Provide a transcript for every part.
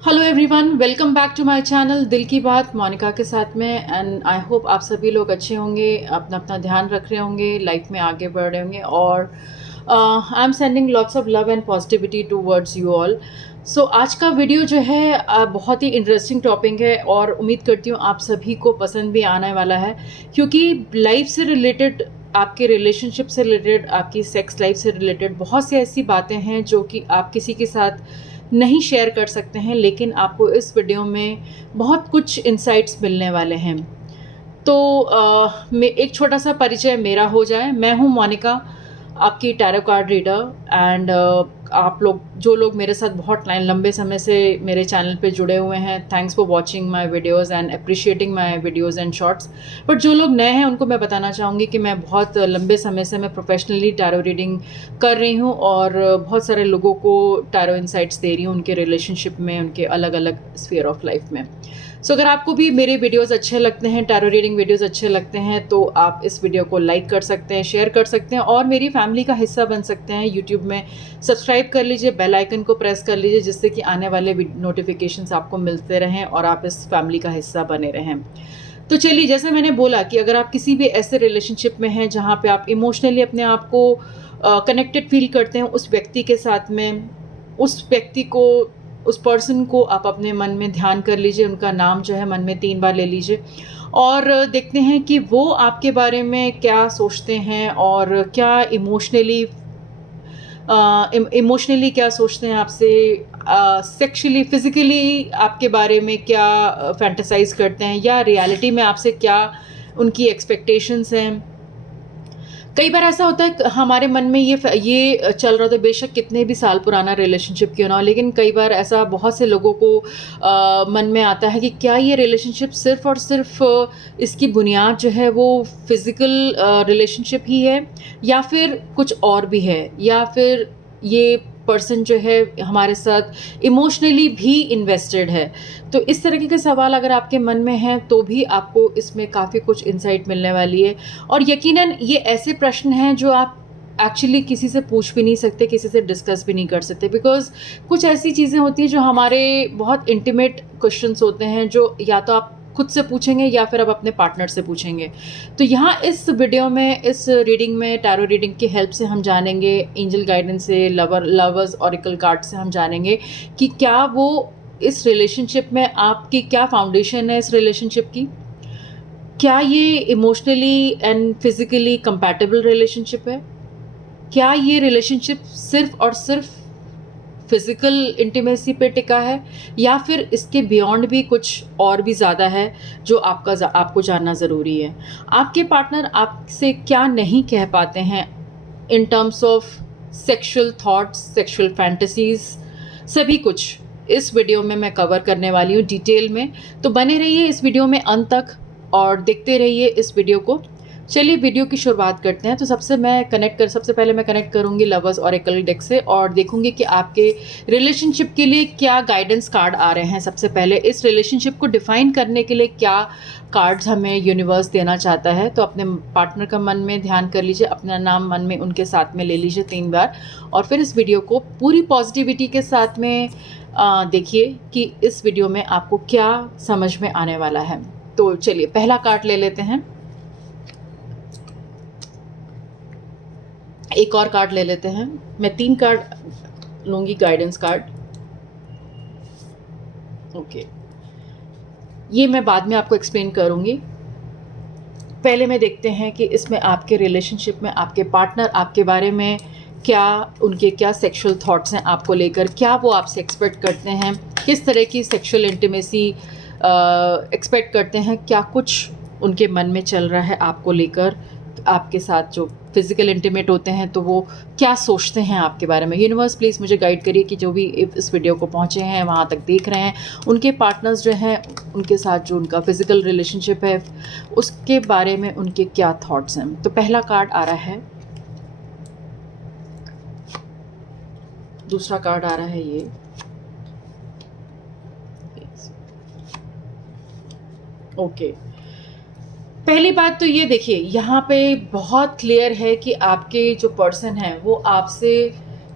Hello everyone, welcome back to my channel Dil Ki बात मोनिका के साथ में। एंड आई होप आप सभी लोग अच्छे होंगे, अपना अपना ध्यान रख रहे होंगे, लाइफ में आगे बढ़ रहे होंगे और I am sending lots of love and positivity towards you all. So आज का वीडियो जो है बहुत ही इंटरेस्टिंग टॉपिक है और उम्मीद करती हूँ आप सभी को पसंद भी आने वाला है, क्योंकि लाइफ से रिलेटेड, आपके रिलेशनशिप से रिलेटेड, आपकी सेक्स लाइफ से रिलेटेड बहुत सी ऐसी बातें हैं जो कि आप किसी के साथ नहीं शेयर कर सकते हैं, लेकिन आपको इस वीडियो में बहुत कुछ इंसाइट्स मिलने वाले हैं। तो एक छोटा सा परिचय मेरा हो जाए। मैं हूँ मोनिका, आपकी टैरो कार्ड रीडर। एंड आप लोग, जो लोग मेरे साथ बहुत लंबे समय से मेरे चैनल पे जुड़े हुए हैं, thanks for watching my videos and appreciating my videos and shorts. But जो लोग नए हैं उनको मैं बताना चाहूँगी कि मैं बहुत लंबे समय से मैं प्रोफेशनली टैरो रीडिंग कर रही हूँ और बहुत सारे लोगों को टैरो इंसाइट्स दे रही हूँ उनके रिलेशनशिप में, उनके अलग अलग स्फीयर ऑफ लाइफ में। सो अगर आपको भी मेरे वीडियोस अच्छे लगते हैं, टैरो रीडिंग वीडियोस अच्छे लगते हैं, तो आप इस वीडियो को लाइक कर सकते हैं, शेयर कर सकते हैं और मेरी फैमिली का हिस्सा बन सकते हैं। यूट्यूब में सब्सक्राइब कर लीजिए, बेल आइकन को प्रेस कर लीजिए, जिससे कि आने वाले नोटिफिकेशंस आपको मिलते रहें और आप इस फैमिली का हिस्सा बने रहें। तो चलिए, जैसे मैंने बोला कि अगर आप किसी भी ऐसे रिलेशनशिप में हैं जहाँ पे आप इमोशनली अपने आप को कनेक्टेड फील करते हैं उस व्यक्ति के साथ में, उस व्यक्ति को, उस पर्सन को आप अपने मन में ध्यान कर लीजिए, उनका नाम जो है मन में 3 बार ले लीजिए और देखते हैं कि वो आपके बारे में क्या सोचते हैं और क्या इमोशनली क्या सोचते हैं आपसे, सेक्शुअली, फिज़िकली आपके बारे में क्या फैंटेसाइज़ करते हैं, या रियलिटी में आपसे क्या उनकी एक्सपेक्टेशंस हैं। कई बार ऐसा होता है हमारे मन में ये चल रहा था, बेशक कितने भी साल पुराना रिलेशनशिप क्यों ना हो, लेकिन कई बार ऐसा बहुत से लोगों को मन में आता है कि क्या ये रिलेशनशिप सिर्फ़ और सिर्फ़ इसकी बुनियाद जो है वो फ़िज़िकल रिलेशनशिप ही है, या फिर कुछ और भी है, या फिर ये पर्सन जो है हमारे साथ इमोशनली भी इन्वेस्टेड है। तो इस तरीके के सवाल अगर आपके मन में हैं तो भी आपको इसमें काफ़ी कुछ इंसाइट मिलने वाली है। और यकीनन ये ऐसे प्रश्न हैं जो आप एक्चुअली किसी से पूछ भी नहीं सकते, किसी से डिस्कस भी नहीं कर सकते, बिकॉज़ कुछ ऐसी चीज़ें होती हैं जो हमारे बहुत इंटीमेट क्वेश्चंस होते हैं, जो या तो आप खुद से पूछेंगे या फिर आप अपने पार्टनर से पूछेंगे। तो यहाँ इस वीडियो में, इस रीडिंग में, टैरो रीडिंग की हेल्प से हम जानेंगे, एंजल गाइडेंस से, लवर्स ऑरेकल कार्ड से हम जानेंगे कि क्या वो इस रिलेशनशिप में, आपकी क्या फाउंडेशन है इस रिलेशनशिप की, क्या ये emotionally and physically compatible relationship है, क्या ये रिलेशनशिप सिर्फ़ और सिर्फ फिज़िकल इंटीमेसी पे टिका है, या फिर इसके बियॉन्ड भी कुछ और भी ज़्यादा है जो आपको जानना ज़रूरी है। आपके पार्टनर आपसे क्या नहीं कह पाते हैं in terms of sexual thoughts, sexual fantasies, सभी कुछ इस वीडियो में मैं कवर करने वाली हूँ डिटेल में। तो बने रहिए इस वीडियो में अंत तक और देखते रहिए इस वीडियो को। चलिए वीडियो की शुरुआत करते हैं। तो सबसे पहले मैं कनेक्ट करूँगी लवर्स ऑरेकल डेक से और देखूँगी कि आपके रिलेशनशिप के लिए क्या गाइडेंस कार्ड आ रहे हैं। सबसे पहले इस रिलेशनशिप को डिफ़ाइन करने के लिए क्या कार्ड्स हमें यूनिवर्स देना चाहता है। तो अपने पार्टनर का मन में ध्यान कर लीजिए, अपना नाम मन में उनके साथ में ले लीजिए 3 बार और फिर इस वीडियो को पूरी पॉजिटिविटी के साथ में देखिए कि इस वीडियो में आपको क्या समझ में आने वाला है। तो चलिए पहला कार्ड ले लेते हैं, एक और कार्ड ले लेते हैं। मैं 3 कार्ड लूँगी, गाइडेंस कार्ड। ओके, ये मैं बाद में आपको एक्सप्लेन करूँगी। पहले मैं देखते हैं कि इसमें आपके रिलेशनशिप में आपके पार्टनर आपके बारे में क्या, उनके क्या सेक्सुअल थॉट्स हैं आपको लेकर, क्या वो आपसे एक्सपेक्ट करते हैं, किस तरह की सेक्सुअल इंटीमेसी एक्सपेक्ट करते हैं, क्या कुछ उनके मन में चल रहा है आपको लेकर, आपके साथ जो फिज़िकल इंटीमेट होते हैं तो वो क्या सोचते हैं आपके बारे में। यूनिवर्स प्लीज़ मुझे गाइड करिए कि जो भी इस वीडियो को पहुँचे हैं, वहाँ तक देख रहे हैं, उनके पार्टनर्स जो हैं, उनके साथ जो उनका फिज़िकल रिलेशनशिप है उसके बारे में उनके क्या थॉट्स हैं। तो पहला कार्ड आ रहा है, दूसरा कार्ड आ रहा है ये, ओके। पहली बात तो ये देखिए, यहाँ पे बहुत क्लियर है कि आपके जो पर्सन हैं वो आपसे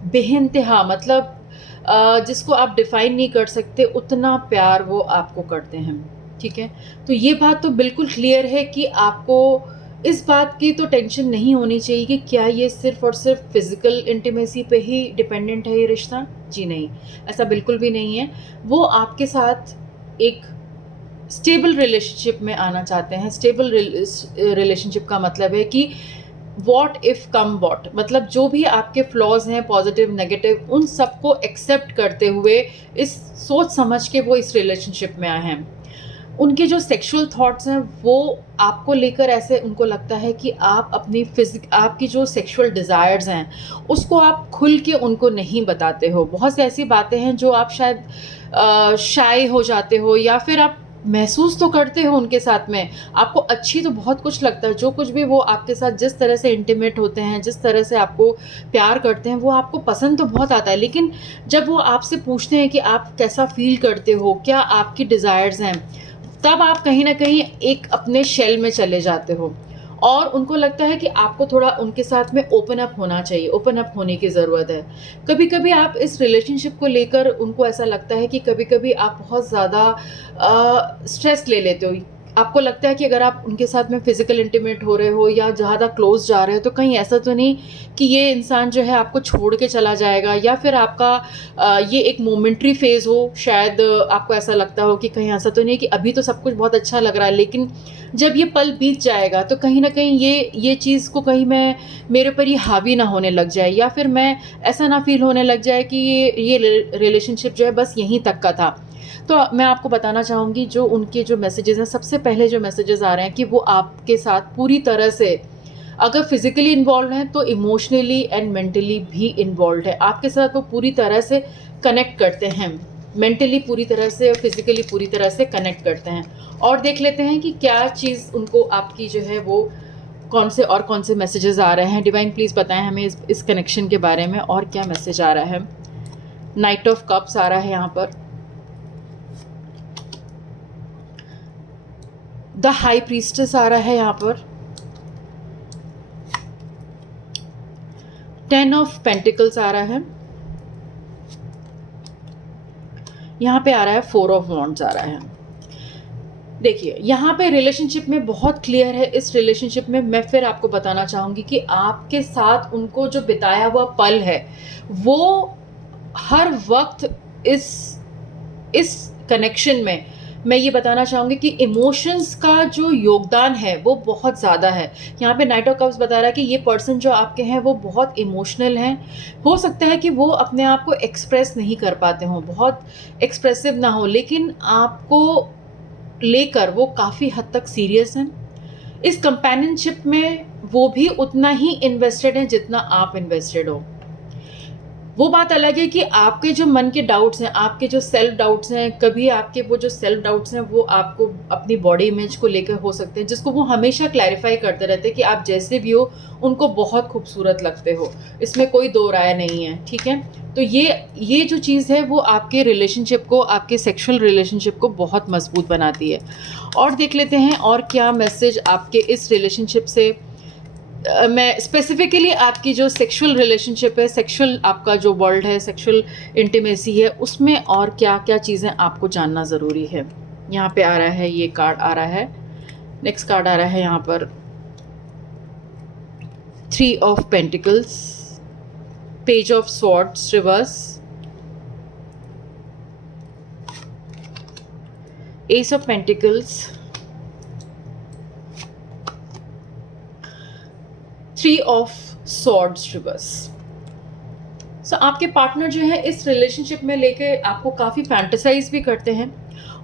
बेइंतहा, मतलब जिसको आप डिफ़ाइन नहीं कर सकते, उतना प्यार वो आपको करते हैं, ठीक है? तो ये बात तो बिल्कुल क्लियर है कि आपको इस बात की तो टेंशन नहीं होनी चाहिए कि क्या ये सिर्फ़ और सिर्फ़ फ़िज़िकल इंटिमेसी पे ही डिपेंडेंट है ये रिश्ता? जी नहीं, ऐसा बिल्कुल भी नहीं है। वो आपके साथ एक स्टेबल रिलेशनशिप में आना चाहते हैं। स्टेबल रिलेशनशिप का मतलब है कि व्हाट इफ़ कम व्हाट, मतलब जो भी आपके फ्लॉज़ हैं, पॉजिटिव नेगेटिव, उन सबको एक्सेप्ट करते हुए इस सोच समझ के वो इस रिलेशनशिप में आए हैं। उनके जो सेक्सुअल थॉट्स हैं वो आपको लेकर ऐसे उनको लगता है कि आप अपनी आपकी जो सेक्सुअल डिज़ायर्स हैं उसको आप खुल के उनको नहीं बताते हो। बहुत सी ऐसी बातें हैं जो आप शायद शाय हो जाते हो, या फिर आप महसूस तो करते हो उनके साथ में, आपको अच्छी तो बहुत कुछ लगता है, जो कुछ भी वो आपके साथ जिस तरह से इंटीमेट होते हैं, जिस तरह से आपको प्यार करते हैं, वो आपको पसंद तो बहुत आता है। लेकिन जब वो आपसे पूछते हैं कि आप कैसा फ़ील करते हो, क्या आपकी डिज़ायर्स हैं, तब आप कहीं न कहीं एक अपने शेल में चले जाते हो और उनको लगता है कि आपको थोड़ा उनके साथ में ओपन अप होना चाहिए, ओपन अप होने की ज़रूरत है। कभी-कभी आप इस रिलेशनशिप को लेकर उनको ऐसा लगता है कि कभी-कभी आप बहुत ज़्यादा स्ट्रेस ले लेते हो। आपको लगता है कि अगर आप उनके साथ में फ़िज़िकल इंटीमेट हो रहे हो या ज़्यादा क्लोज़ जा रहे हो, तो कहीं ऐसा तो नहीं कि ये इंसान जो है आपको छोड़ के चला जाएगा, या फिर आपका ये एक मोमेंटरी फ़ेज़ हो। शायद आपको ऐसा लगता हो कि कहीं ऐसा तो नहीं कि अभी तो सब कुछ बहुत अच्छा लग रहा है, लेकिन जब ये पल बीत जाएगा तो कहीं न कहीं ये चीज़ को कहीं मेरे ऊपर ये हावी ना होने लग जाए, या फिर मैं ऐसा ना फ़ील होने लग जाए कि ये रिलेशनशिप जो है बस यहीं तक का था। तो मैं आपको बताना चाहूँगी जो उनके जो मैसेजेज़ हैं, सबसे पहले जो मैसेजेज़ आ रहे हैं कि वो आपके साथ पूरी तरह से, अगर फिज़िकली इन्वॉल्व्ड हैं तो इमोशनली एंड मेंटली भी इन्वॉल्व्ड है। आपके साथ वो पूरी तरह से कनेक्ट करते हैं, मेंटली पूरी तरह से और फिज़िकली पूरी तरह से कनेक्ट करते हैं। और देख लेते हैं कि क्या चीज़ उनको आपकी जो है वो कौन से मैसेजेज़ आ रहे हैं। डिवाइन प्लीज़ बताएँ हमें इस कनेक्शन के बारे में और क्या मैसेज आ रहा है। नाइट ऑफ कप्स आ रहा है यहाँ पर। द हाई प्रीस्टेस आ रहा है यहाँ पर। 10 ऑफ पेंटिकल्स आ रहा है। यहाँ पे आ रहा है 4 ऑफ वॉन्ड्स आ रहा है। देखिए यहाँ पे रिलेशनशिप में बहुत क्लियर है। इस रिलेशनशिप में मैं फिर आपको बताना चाहूँगी कि आपके साथ उनको जो बिताया हुआ पल है वो हर वक्त इस कनेक्शन में, मैं ये बताना चाहूँगी कि इमोशंस का जो योगदान है वो बहुत ज़्यादा है। यहाँ पे नाइट ऑफ कप्स बता रहा है कि ये पर्सन जो आपके हैं वो बहुत इमोशनल हैं। हो सकता है कि वो अपने आप को एक्सप्रेस नहीं कर पाते हों, बहुत एक्सप्रेसिव ना हो, लेकिन आपको लेकर वो काफ़ी हद तक सीरियस हैं। इस कंपेनियनशिप में वो भी उतना ही इन्वेस्टेड हैं जितना आप इन्वेस्टेड हो। वो बात अलग है कि आपके जो मन के डाउट्स हैं, आपके जो सेल्फ डाउट्स हैं, कभी आपके वो जो सेल्फ डाउट्स हैं वो आपको अपनी बॉडी इमेज को लेकर हो सकते हैं, जिसको वो हमेशा क्लैरिफाई करते रहते हैं कि आप जैसे भी हो उनको बहुत खूबसूरत लगते हो। इसमें कोई दो राय नहीं है, ठीक है? तो ये जो चीज़ है वो आपके रिलेशनशिप को, आपके सेक्सुअल रिलेशनशिप को बहुत मजबूत बनाती है। और देख लेते हैं और क्या मैसेज आपके इस रिलेशनशिप से मैं स्पेसिफिकली आपकी जो सेक्सुअल रिलेशनशिप है, सेक्सुअल आपका जो वर्ल्ड है, सेक्सुअल इंटीमेसी है, उसमें और क्या-क्या चीज़ें आपको जानना ज़रूरी है। यहाँ पे आ रहा है, ये कार्ड आ रहा है। नेक्स्ट कार्ड आ रहा है यहाँ पर 3 of pentacles, page of swords reverse, ace of pentacles, 3 of swords reverse. So आपके पार्टनर जो है इस रिलेशनशिप में लेके आपको काफ़ी फैंटेसाइज भी करते हैं,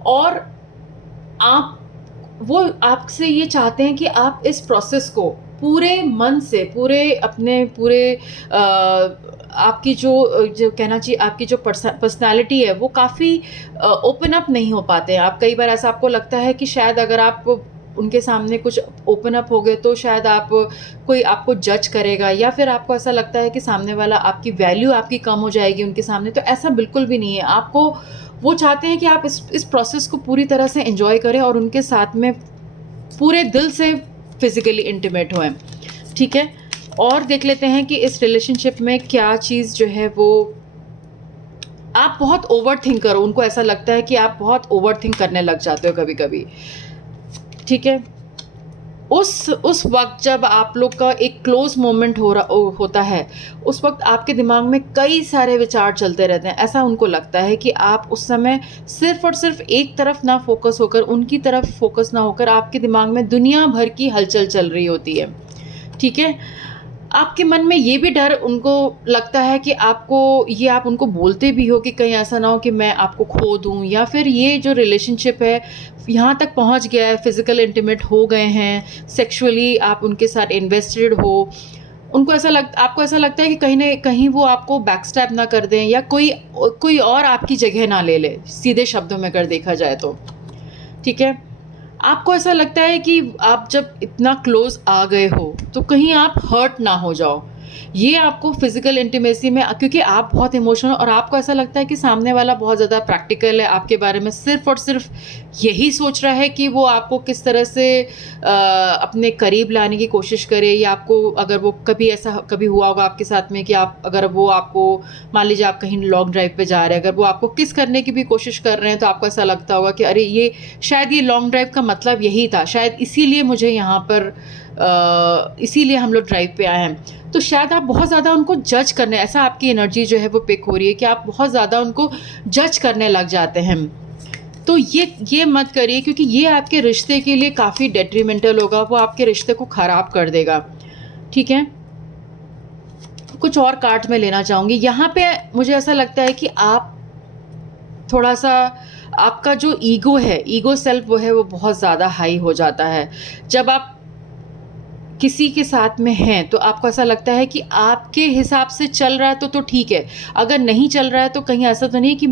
और वो आपसे ये चाहते हैं कि आप इस प्रोसेस को पूरे मन से, आपकी जो कहना चाहिए, आपकी जो पर्सनालिटी है वो काफ़ी ओपन अप नहीं हो पाते हैं आप। कई बार ऐसा आपको लगता है कि शायद अगर आप उनके सामने कुछ ओपन अप हो गए तो शायद कोई आपको जज करेगा, या फिर आपको ऐसा लगता है कि सामने वाला, आपकी वैल्यू आपकी कम हो जाएगी उनके सामने। तो ऐसा बिल्कुल भी नहीं है। वो चाहते हैं कि आप इस प्रोसेस को पूरी तरह से एंजॉय करें और उनके साथ में पूरे दिल से फिज़िकली इंटीमेट होएं, ठीक है? और देख लेते हैं कि इस रिलेशनशिप में क्या चीज़ जो है वो आप बहुत ओवरथिंकर हो, उनको ऐसा लगता है कि आप बहुत ओवरथिंक करने लग जाते हो कभी-कभी, ठीक है? उस वक़्त जब आप लोग का एक क्लोज़ मोमेंट होता है, उस वक़्त आपके दिमाग में कई सारे विचार चलते रहते हैं। ऐसा उनको लगता है कि आप उस समय सिर्फ़ और सिर्फ़ एक तरफ ना फ़ोकस होकर, उनकी तरफ फ़ोकस ना होकर, आपके दिमाग में दुनिया भर की हलचल चल रही होती है, ठीक है? आपके मन में ये भी डर उनको लगता है कि आप उनको बोलते भी हो कि कहीं ऐसा ना हो कि मैं आपको खो दूँ, या फिर ये जो रिलेशनशिप है यहाँ तक पहुँच गया है, फिज़िकल इंटीमेट हो गए हैं, सेक्सुअली आप उनके साथ इन्वेस्टेड हो। आपको ऐसा लगता है कि कहीं न कहीं वो आपको बैकस्टैब ना कर दें, या कोई और आपकी जगह ना ले ले, सीधे शब्दों में अगर देखा जाए तो, ठीक है? आपको ऐसा लगता है कि आप जब इतना क्लोज़ आ गए हो, तो कहीं आप हर्ट ना हो जाओ। ये आपको फ़िज़िकल इंटीमेसी में, क्योंकि आप बहुत इमोशनल, और आपको ऐसा लगता है कि सामने वाला बहुत ज़्यादा प्रैक्टिकल है, आपके बारे में सिर्फ़ और सिर्फ़ यही सोच रहा है कि वो आपको किस तरह से अपने करीब लाने की कोशिश करे, या आपको, अगर वो कभी हुआ होगा आपके साथ में कि वो आपको, मान लीजिए आप कहीं लॉन्ग ड्राइव पे जा रहे हैं, अगर वो आपको किस करने की भी कोशिश कर रहे हैं, तो आपको ऐसा लगता होगा कि अरे शायद ये लॉन्ग ड्राइव का मतलब यही था, शायद इसीलिए मुझे यहाँ पर इसीलिए हम लोग ड्राइव पे आए हैं। तो शायद आप बहुत ज़्यादा उनको जज करने, ऐसा आपकी एनर्जी जो है वो पिक हो रही है कि आप बहुत ज़्यादा उनको जज करने लग जाते हैं। तो ये मत करिए, क्योंकि ये आपके रिश्ते के लिए काफ़ी डेट्रीमेंटल होगा, वो आपके रिश्ते को ख़राब कर देगा, ठीक है? कुछ और कार्ड मैं लेना चाहूँगी। यहाँ पे मुझे ऐसा लगता है कि आप थोड़ा-सा, आपका जो ईगो है, ईगो सेल्फ वो है, वो बहुत ज़्यादा हाई हो जाता है। जब आप किसी के साथ में हैं, तो आपको ऐसा लगता है कि आपके हिसाब से चल रहा है तो ठीक है। अगर नहीं चल रहा है तो कहीं ऐसा तो नहीं है कि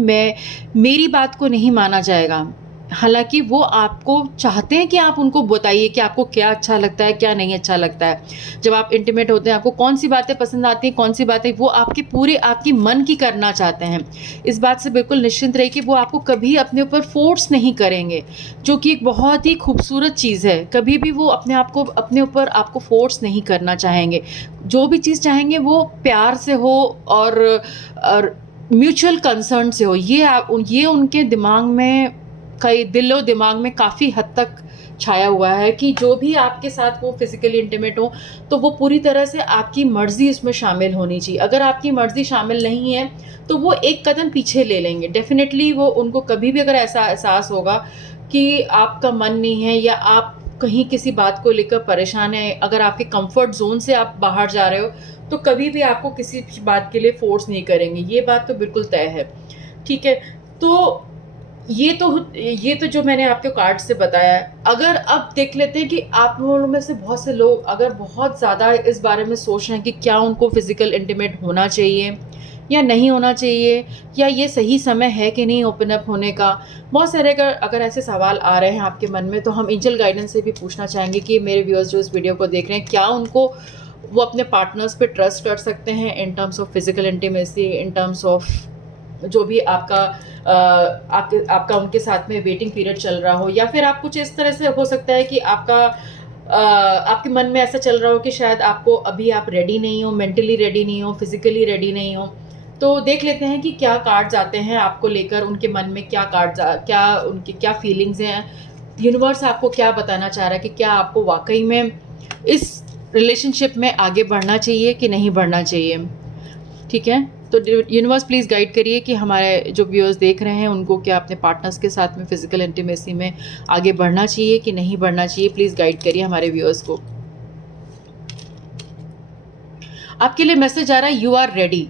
मेरी बात को नहीं माना जाएगा। हालाँकि वो आपको चाहते हैं कि आप उनको बताइए कि आपको क्या अच्छा लगता है, क्या नहीं अच्छा लगता है। जब आप इंटीमेट होते हैं, आपको कौन-सी बातें पसंद आती हैं, कौन-सी बातें, वो आपकी मन की करना चाहते हैं। इस बात से बिल्कुल निश्चिंत रहिए कि वो आपको कभी अपने ऊपर फ़ोर्स नहीं करेंगे, जो कि एक बहुत ही खूबसूरत चीज़ है। कभी भी वो अपने ऊपर आपको फ़ोर्स नहीं करना चाहेंगे। जो भी चीज़ चाहेंगे वो प्यार से हो, और म्यूचुअल कंसर्न से हो। ये उनके दिमाग में, कई दिलो दिमाग में काफ़ी हद तक छाया हुआ है कि जो भी आपके साथ वो फिज़िकली इंटीमेट हो, तो वो पूरी तरह से आपकी मर्ज़ी इसमें शामिल होनी चाहिए। अगर आपकी मर्ज़ी शामिल नहीं है, तो वो एक कदम पीछे ले लेंगे। डेफ़िनेटली वो, उनको कभी भी अगर ऐसा एहसास होगा कि आपका मन नहीं है, या आप कहीं किसी बात को लेकर परेशान हैं, अगर आपके कम्फ़र्ट ज़ोन से आप बाहर जा रहे हो, तो कभी भी आपको किसी बात के लिए फ़ोर्स नहीं करेंगे। ये बात तो बिल्कुल तय है, ठीक है? तो ये तो जो मैंने आपके कार्ड से बताया है। अगर अब देख लेते हैं कि आप लोगों में से बहुत से लोग अगर बहुत ज़्यादा इस बारे में सोच रहे हैं कि क्या उनको फ़िज़िकल इंटीमेट होना चाहिए या नहीं होना चाहिए, या ये सही समय है कि नहीं ओपन अप होने का। बहुत सारे अगर ऐसे सवाल आ रहे हैं आपके मन में, तो हम एंजल गाइडेंस से भी पूछना चाहेंगे कि मेरे व्यूअर्स जो इस वीडियो को देख रहे हैं, क्या वो अपने पार्टनर्स पे ट्रस्ट कर सकते हैं in terms of physical intimacy, in terms of जो भी आपका उनके साथ में वेटिंग पीरियड चल रहा हो, या फिर आप कुछ इस तरह से हो सकता है कि आपके मन में ऐसा चल रहा हो कि शायद अभी आप रेडी नहीं हो, मेंटली रेडी नहीं हो, फिजिकली रेडी नहीं हो। तो देख लेते हैं कि क्या कार्ड्स आते हैं आपको लेकर, उनके मन में क्या फीलिंग्स हैं, यूनिवर्स आपको क्या बताना चाह रहा है कि क्या आपको वाकई में इस रिलेशनशिप में आगे बढ़ना चाहिए कि नहीं बढ़ना चाहिए, ठीक है? तो यूनिवर्स प्लीज़ गाइड करिए कि हमारे जो व्यूअर्स देख रहे हैं, उनको क्या अपने पार्टनर्स के साथ में फ़िज़िकल इंटीमेसी में आगे बढ़ना चाहिए कि नहीं बढ़ना चाहिए। प्लीज़ गाइड करिए हमारे व्यूअर्स को। आपके लिए मैसेज आ रहा है, you are ready.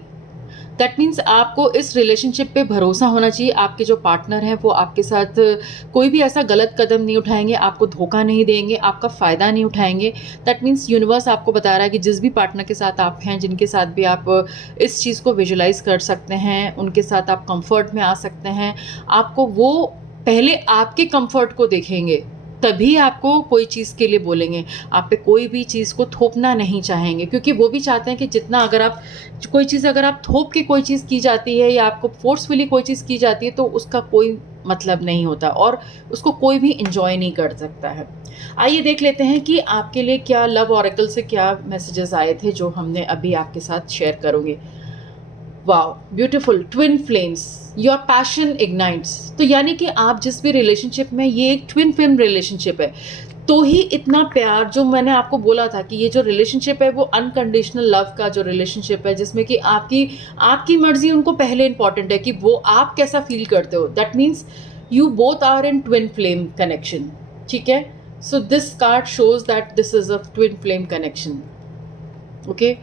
That means आपको इस रिलेशनशिप पे भरोसा होना चाहिए। आपके जो पार्टनर हैं वो आपके साथ कोई भी ऐसा गलत कदम नहीं उठाएंगे, आपको धोखा नहीं देंगे, आपका फ़ायदा नहीं उठाएंगे। दैट मीन्स यूनिवर्स आपको बता रहा है कि जिस भी पार्टनर के साथ आप हैं, जिनके साथ भी आप इस चीज़ को विजुलाइज़ कर सकते हैं, उनके साथ आप कंफर्ट में आ सकते हैं, आपको वो पहले आपके कंफर्ट को देखेंगे, तभी आपको कोई चीज़ के लिए बोलेंगे। आप पे कोई भी चीज़ को थोपना नहीं चाहेंगे, क्योंकि वो भी चाहते हैं कि जितना अगर आप थोप के कोई चीज़ की जाती है, या आपको फ़ोर्सफुली कोई चीज़ की जाती है, तो उसका कोई मतलब नहीं होता, और उसको कोई भी एन्जॉय नहीं कर सकता है। आइए देख लेते हैं कि आपके लिए क्या लव ऑरेकल से क्या मैसेजेस आए थे, जो हमने अभी आपके साथ शेयर करूँगी। Wow, beautiful, twin flames, your passion ignites. तो यानी कि आप जिस भी रिलेशनशिप में, ये एक ट्विन फ्लेम रिलेशनशिप है, तो ही इतना प्यार, जो मैंने आपको बोला था कि ये जो रिलेशनशिप है वो अनकंडीशनल लव का जो रिलेशनशिप है, जिसमें कि आपकी आपकी मर्जी उनको पहले इंपॉर्टेंट है कि वो आप कैसा फील करते हो। That means you both are in twin flame connection, ठीक है। So this card shows that this is a twin flame connection, okay.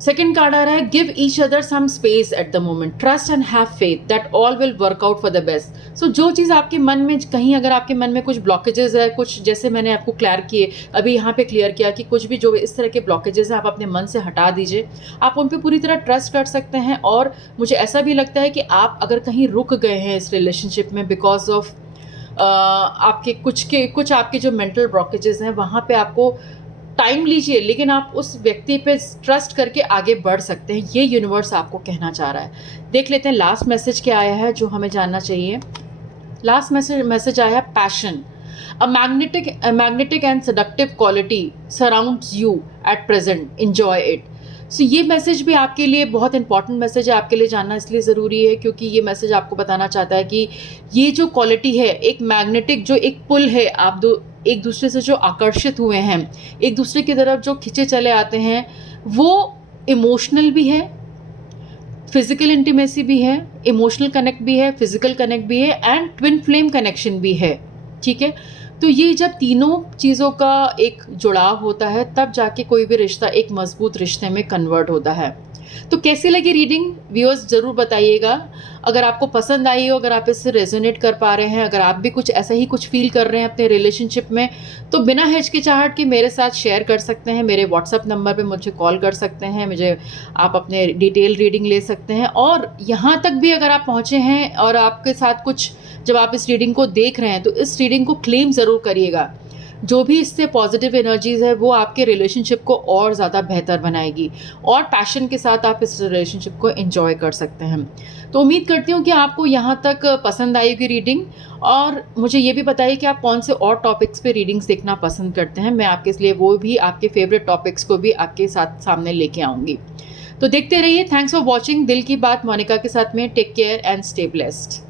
Second card आ रहा है, give each other some space at the moment, trust and have faith that all will work out for the best. So जो चीज़ आपके मन में, कहीं अगर आपके मन में कुछ ब्लॉकेजेस है, कुछ जैसे मैंने आपको क्लियर किए, अभी यहाँ पे क्लियर किया कि कुछ भी जो इस तरह के ब्लॉकेजेस हैं आप अपने मन से हटा दीजिए, आप उन पर पूरी तरह ट्रस्ट कर सकते हैं। और मुझे ऐसा भी लगता है कि आप अगर कहीं रुक गए हैं इस रिलेशनशिप में बिकॉज ऑफ आपके कुछ आपके जो मेंटल ब्लॉकेजेस हैं, वहाँ पे आपको टाइम लीजिए, लेकिन आप उस व्यक्ति पे ट्रस्ट करके आगे बढ़ सकते हैं। ये यूनिवर्स आपको कहना चाह रहा है। देख लेते हैं लास्ट मैसेज क्या आया है जो हमें जानना चाहिए। लास्ट मैसेज आया है, passion, a magnetic and seductive quality surrounds you at present, enjoy it. So ये मैसेज भी आपके लिए बहुत इंपॉर्टेंट मैसेज है, आपके लिए जानना इसलिए ज़रूरी है क्योंकि ये मैसेज आपको बताना चाहता है कि ये जो क्वालिटी है, एक मैग्नेटिक जो एक पुल है, आप दो एक दूसरे से जो आकर्षित हुए हैं, एक दूसरे की तरफ जो खिंचे चले आते हैं, वो इमोशनल भी है, फिजिकल इंटीमेसी भी है, इमोशनल कनेक्ट भी है, फिजिकल कनेक्ट भी है एंड ट्विन फ्लेम कनेक्शन भी है, ठीक है। तो ये जब तीनों चीज़ों का एक जुड़ाव होता है तब जाके कोई भी रिश्ता एक मजबूत रिश्ते में कन्वर्ट होता है। तो कैसी लगी रीडिंग, व्यूअर्स ज़रूर बताइएगा। अगर आपको पसंद आई हो, अगर आप इससे रेजोनेट कर पा रहे हैं, अगर आप भी कुछ ऐसा ही कुछ फील कर रहे हैं अपने रिलेशनशिप में, तो बिना हिचकिचाहट के मेरे साथ शेयर कर सकते हैं। मेरे व्हाट्सअप नंबर पे मुझे कॉल कर सकते हैं, मुझे आप अपने डिटेल रीडिंग ले सकते हैं। और यहाँ तक भी अगर आप पहुँचे हैं और आपके साथ कुछ, जब आप इस रीडिंग को देख रहे हैं तो इस रीडिंग को क्लेम ज़रूर करिएगा। जो भी इससे पॉजिटिव एनर्जीज़ है वो आपके रिलेशनशिप को और ज़्यादा बेहतर बनाएगी और पैशन के साथ आप इस रिलेशनशिप को एंजॉय कर सकते हैं। तो उम्मीद करती हूँ कि आपको यहाँ तक पसंद आएगी रीडिंग, और मुझे ये भी बताइए कि आप कौन से और टॉपिक्स पे रीडिंग्स देखना पसंद करते हैं। मैं आपके लिए वो भी, आपके फेवरेट टॉपिक्स को भी आपके साथ सामने लेके आऊँगी। तो देखते रहिए। थैंक्स फॉर वॉचिंग दिल की बात मोनिका के साथ में। Take care and stay blessed.